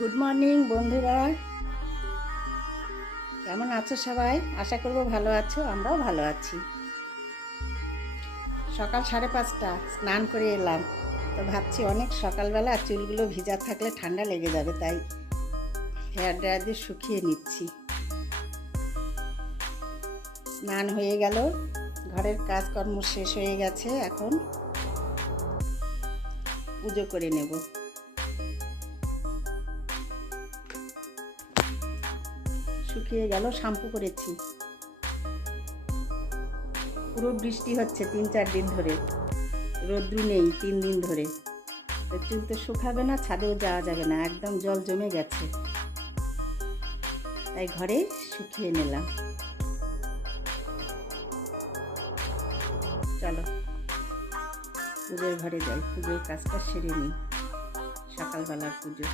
Good morning বন্ধুরা, কেমন আছো সবাই? আশা করব ভালো আছো। আমরাও ভালো আছি। সকাল 5:30 স্নান করে এলাম। তো ভাবছি অনেক সকালবেলা চুলগুলো ভিজা থাকলে ঠান্ডা লেগে যাবে, তাই হেয়ার ড্রায়ার দিয়ে শুকিয়ে নিচ্ছি। স্নান হয়ে গেল, ঘরের কাজকর্ম শেষ হয়ে গেছে। এখন পুজো করে নেব। শুকিয়ে গেল, শ্যাম্পু করেছি। পুরো বৃষ্টি হচ্ছে 3-4 দিন ধরে, রোদ্রু নেই 3 দিন ধরে। তো চুল তো শুকাবে না, ছাদেও যাওয়া যাবে না, একদম জল জমে গেছে। তাই ঘরে শুকিয়ে নিলাম। চলো পুজোর ঘরে যাই, পুজোর কাজটা সেরে নিই। সকালবেলার পুজো।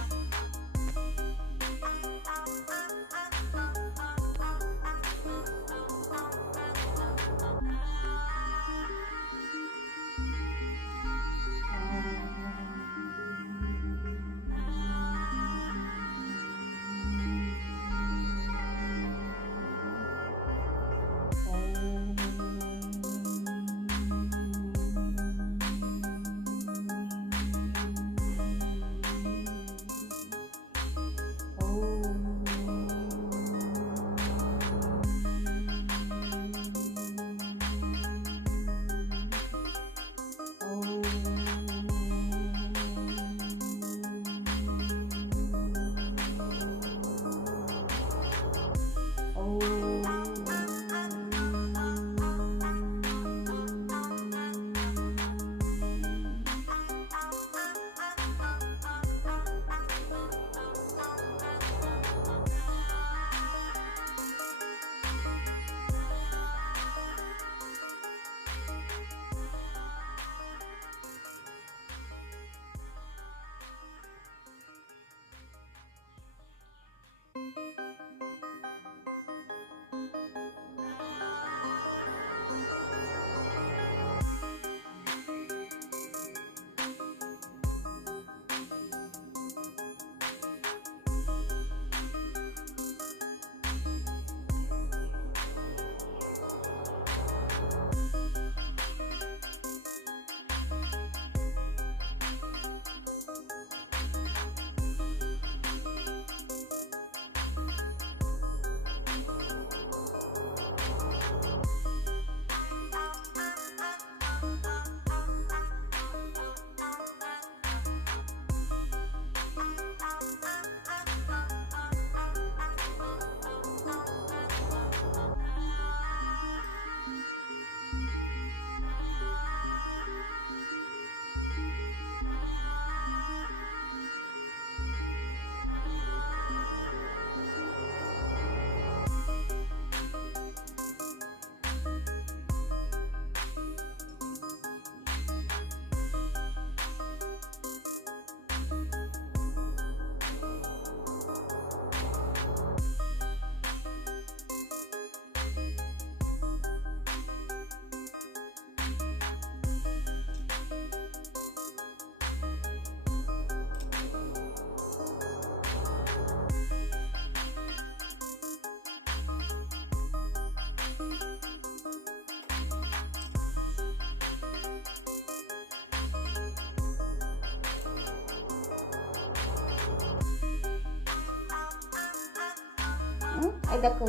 এই দেখো,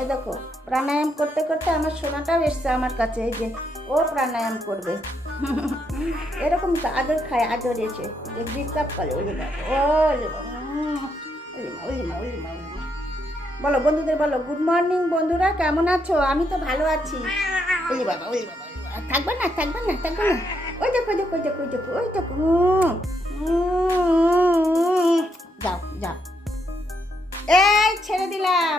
এই দেখো, প্রাণায়াম করতে করতে আমার সোনাটাও এসছে আমার কাছে। এই যে ও প্রাণায়াম করবে। এরকম তো আদর খায়, আদর এসে যে ডিস্টার্ব করে। ওলি বাবা, ওলি বাবা, ওলি মা, ওলি মা, ওলি মা। বলো বন্ধুদের, বলো গুড মর্নিং বন্ধুরা, কেমন আছো? আমি তো ভালো আছি। ওলি বাবা, ওলি বাবা, থাকবে না, থাকবে না, থাকবে না। ওই দেখো, ওই দেখো, ওই দেখো, ওই দেখো, ওই দেখো। যাও যাও, এই ছেড়ে দিলাম।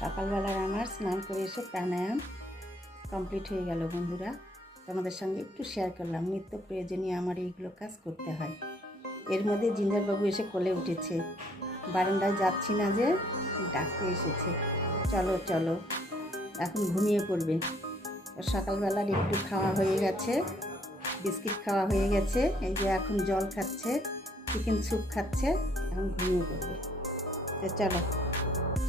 সকালবেলার আমার স্নান করে এসে প্রাণায়াম কমপ্লিট হয়ে গেল বন্ধুরা। তোমাদের সঙ্গে একটু শেয়ার করলাম। নিত্য প্রয়োজনীয় আমার এইগুলো কাজ করতে হয়। এর মধ্যে জিঞ্জারবাবু এসে কোলে উঠেছে, বারান্দায় যাচ্ছি না যে ডাকতে এসেছে, চলো চলো, এখন ঘুমিয়ে পড়বে। সকালবেলার একটু খাওয়া হয়ে গেছে, বিস্কিট খাওয়া হয়ে গেছে, এই যে এখন জল খাচ্ছে, চিকেন স্যুপ খাচ্ছে, এখন ঘুমিয়ে পড়বে। তো চলো,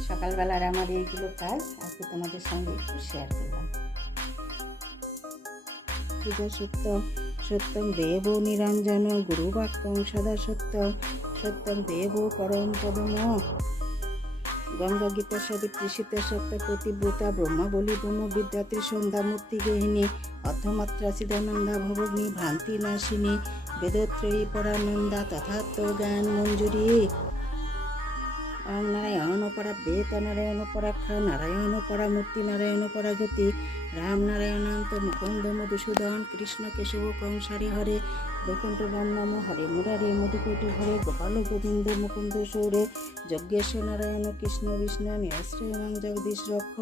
সকালবেলার আমার এইগুলো কাজ আজকে তোমাদের সঙ্গে একটু শেয়ার করলাম। পূজা সত্যম সত্যম দেব নিরঞ্জন গুরুবাক্যং সদা সত্যম সত্যম দেব পরম পদম গঙ্গা গীতা সাবিত্রী সীতা সত্য প্রতিব্রতা ব্রহ্মাবলী ব্রহ্ম বিদ্যাত্রী সন্ধ্যা মূর্তি গৃহিণী অর্ধমাত্রা চিদানন্দা ভবগ্নি ভ্রান্তি নাশিনী বেদত্রয়ী পরানন্দা তথাত্ম জ্ঞান মঞ্জুরি ওম নারায়ণ পরা বেদ নারায়ণ পরাক্ষ নারায়ণ পরামূর্তি নারায়ণ পরাগতি রাম নারায়ণান্ত মুকুন্দ মধুসূদন কৃষ্ণ কেশব কংসারে হরে বৈকুণ্ঠ নম হরে মুরারে মধুকৈটি হরে গোপাল গোবিন্দ মুকুন্দ সৌরে যজ্ঞেশ্বর নারায়ণ কৃষ্ণ বিষ্ণু নিরাশ্রয় জগদীশ রক্ষ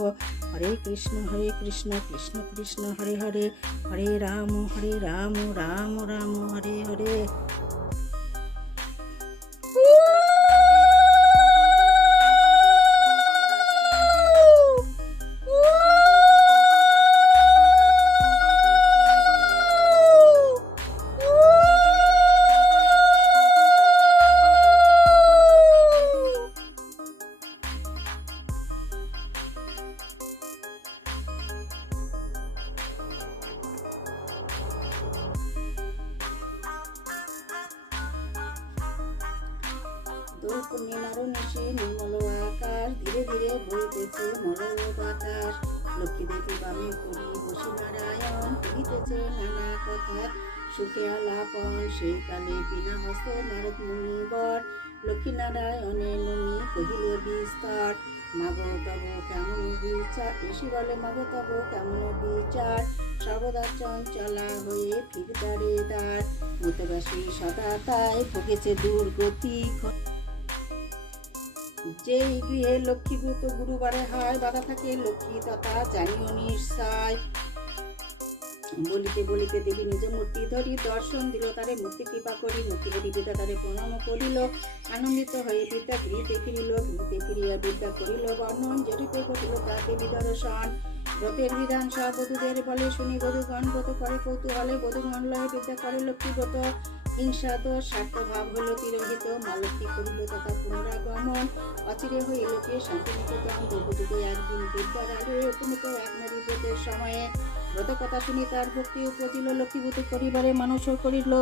হরে কৃষ্ণ কৃষ্ণ কৃষ্ণ হরে হরে হরে রাম রাম রাম হরে হরে। দোল পূর্ণিমার নিশে নির্মল আকাশ, ধীরে ধীরে বইতেছে মরণ বাতাস। লক্ষ্মী দেবী বামে করি বসি নারায়ণ, কহিতেছে নানা কথা সুখে আলাপন। সেই কালে বিনা হস্তে নারদ মুনিবর, লক্ষ্মী নারায়ণে নমি কহিল বিস্তার। মাগো তব কেমন বিচার, ঋষি বলে মাগো তব কেমন বিচার। সর্বদা চঞ্চলা হয়ে ফিরদারে দ্বার, মৃতবাসী সদা তাই ভুগেছে দুর্গতি। যেই গৃহে লক্ষ্মীভূত গুরুবারে হয়, বাধা থাকে লক্ষ্মী তথা জানিও নিশ্চয়। বলিতে বলিতে দেবী নিজ মূর্তি ধরি, দর্শন দিল তারে মূর্তি কৃপা করি। মূর্তি হরি বিদ্যা তারে প্রণাম করিল, আনন্দিত হয়ে বিদ্যা গৃহীতে ফিরিল। গৃহীতে ফিরিয়া বিদ্যা করিল বর্ণন, যেরূপে ঘটিল তাতে বিদর্শন। ব্রতের বিধান সব বধূদের বলে শুনি, বধূগণ ব্রত করে কৌতূহলে। বধূগণ লয়ে বিদ্যা করে লক্ষ্মী ব্রত, হিংসা দোষ স্বার্থ ভাব হইল তিরোহিত। মা লক্ষ্মী করিল তথা পুনরাগমন, অচিরে হইল কে শান্তি নিকেতন। দ্রৌপদীকে একদিন বিদ্যার আগে উপনীত এক নারী ব্রতের সময়ে, ব্রত কথা শুনি তার ভক্তি উপজিল। লক্ষ্মীভূত পরিবারে মানুষ করিল।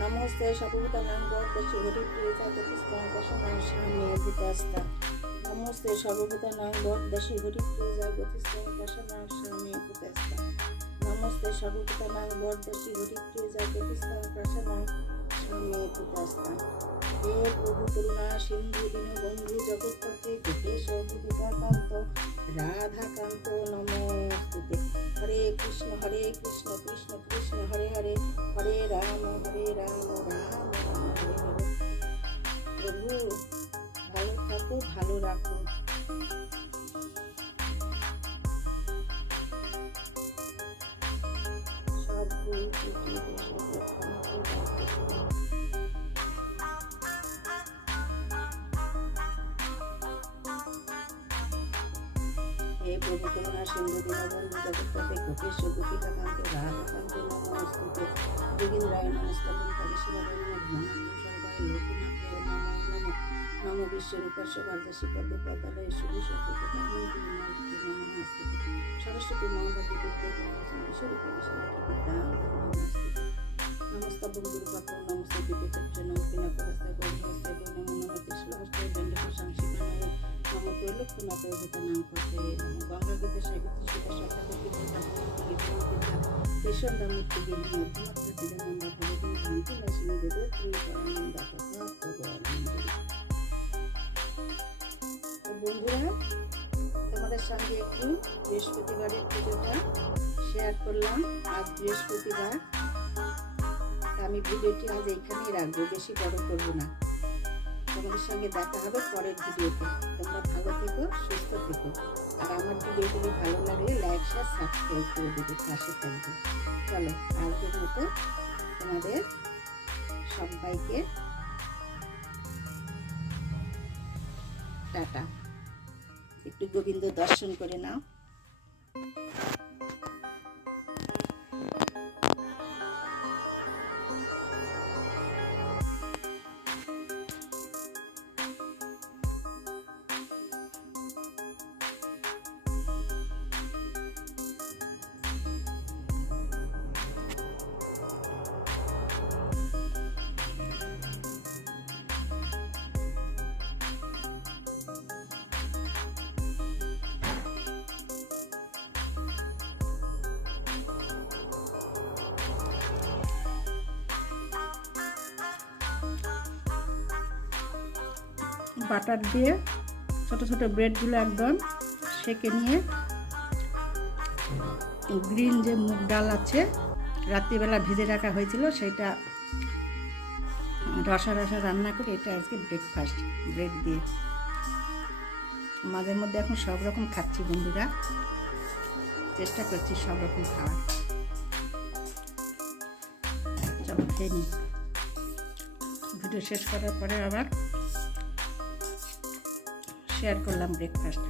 নমস্তে সর্বভূতানাং বরদশি হরিপ্রিয়া গতিস্থং দশনাং স্বামী ভূতাস্তা। নমস্তে সর্বভূতানাং বরদশি হরিপ্রিয়া গতিস্থং দশনাং স্বামী ভূতাস্তা। নমস্তে সর্বভূতানাং বরদশি হরিপ্রিয়া গতিস্থং দশনাং স্বামী ভূতাস্তা। হে প্রভু করুণা সিন্ধু দীনবন্ধু জগৎপতি গোপেশ গোপিকাকান্ত রাধাকান্ত নমস্তুতে। হরে কৃষ্ণ কৃষ্ণ কৃষ্ণ হরে হরে, হরে রাম রাম রাম হরে হরে। প্রভু ভালো থাকো, ভালো রাখো। সব ভুল ত্রুটি দোষ ক্ষমা করে দাও। হে প্রভু করুণা সিন্ধু দীনবন্ধু জগৎপতে গোপেশ গোপিকাকান্ত রাধাকান্ত নমস্তুতে যোগীন্দ্রায় নমস্তবং পরিশিবায় নমঃ সর্বায় লোকনাথায় নমো নমো বিশ্বরূপাস্য ভার্যাসী পদে পদালয়ে শুভি সর্বপ্রকার নমস্তুতে সরস্বতী মহাভাগী বিদ্যে বিশ্বরূপে বিশ্বনাথী বিদ্যাং নমস্তুতে নমস্তবং গুরুপাত্রং নমস্তে বিদ্যুচ্চ নমস্তে গৌরহস্তে নমো নমঃ কৃষ্ণহস্তে দণ্ডপ্রশংসিকায় নমো ত্রৈলোক্যনাথে ভূতানাং পতে নমো গঙ্গাগীতে সাবিত্রী সীতা শতাবতী ভূতা ত্রিসন্ধ্যা গিরি মধ্যমাত্রা তিরনন্দা ভবতী ভান্তি লাসিনী দেবত্রী পরানন্দা তথা পদানন্দী। বন্ধুরা, তোমাদের সঙ্গে একটু বৃহস্পতিবারের পুজোটা শেয়ার করলাম। আজ বৃহস্পতিবার, আমি ভিডিওটি আজ এইখানেই রাখবো, বেশি বড় করবো না। তোমাদের সঙ্গে দেখা হবে পরের ভিডিওতে। তোমরা ভালো থেকো, সুস্থ থেকো, আর আমার ভিডিওগুলো ভালো লাগলে লাইক শেয়ার সাবস্ক্রাইব করে দেবে, পাশে থাকবে। চলো, আজকের মতো তোমাদের সবাইকে টাটা। একটু গোবিন্দ দর্শন করে নাও। বাটার দিয়ে ছোট ছোট ব্রেডগুলো একদম সেঁকে নিয়ে, গ্রিন যে মুগ ডাল আছে রাত্রিবেলা ভিজে রাখা হয়েছিল, সেটা রসা রসা রান্না করে এটা আজকে ব্রেকফাস্ট ব্রেড দিয়ে। মাঝে মধ্যে এখন সব রকম খাচ্ছি বন্ধুরা, চেষ্টা করছি সব রকম খাওয়ার। চলো খেয়ে নিই। ভিডিও শেষ করার পরে আবার শেয়ার করলাম ব্রেকফাস্ট।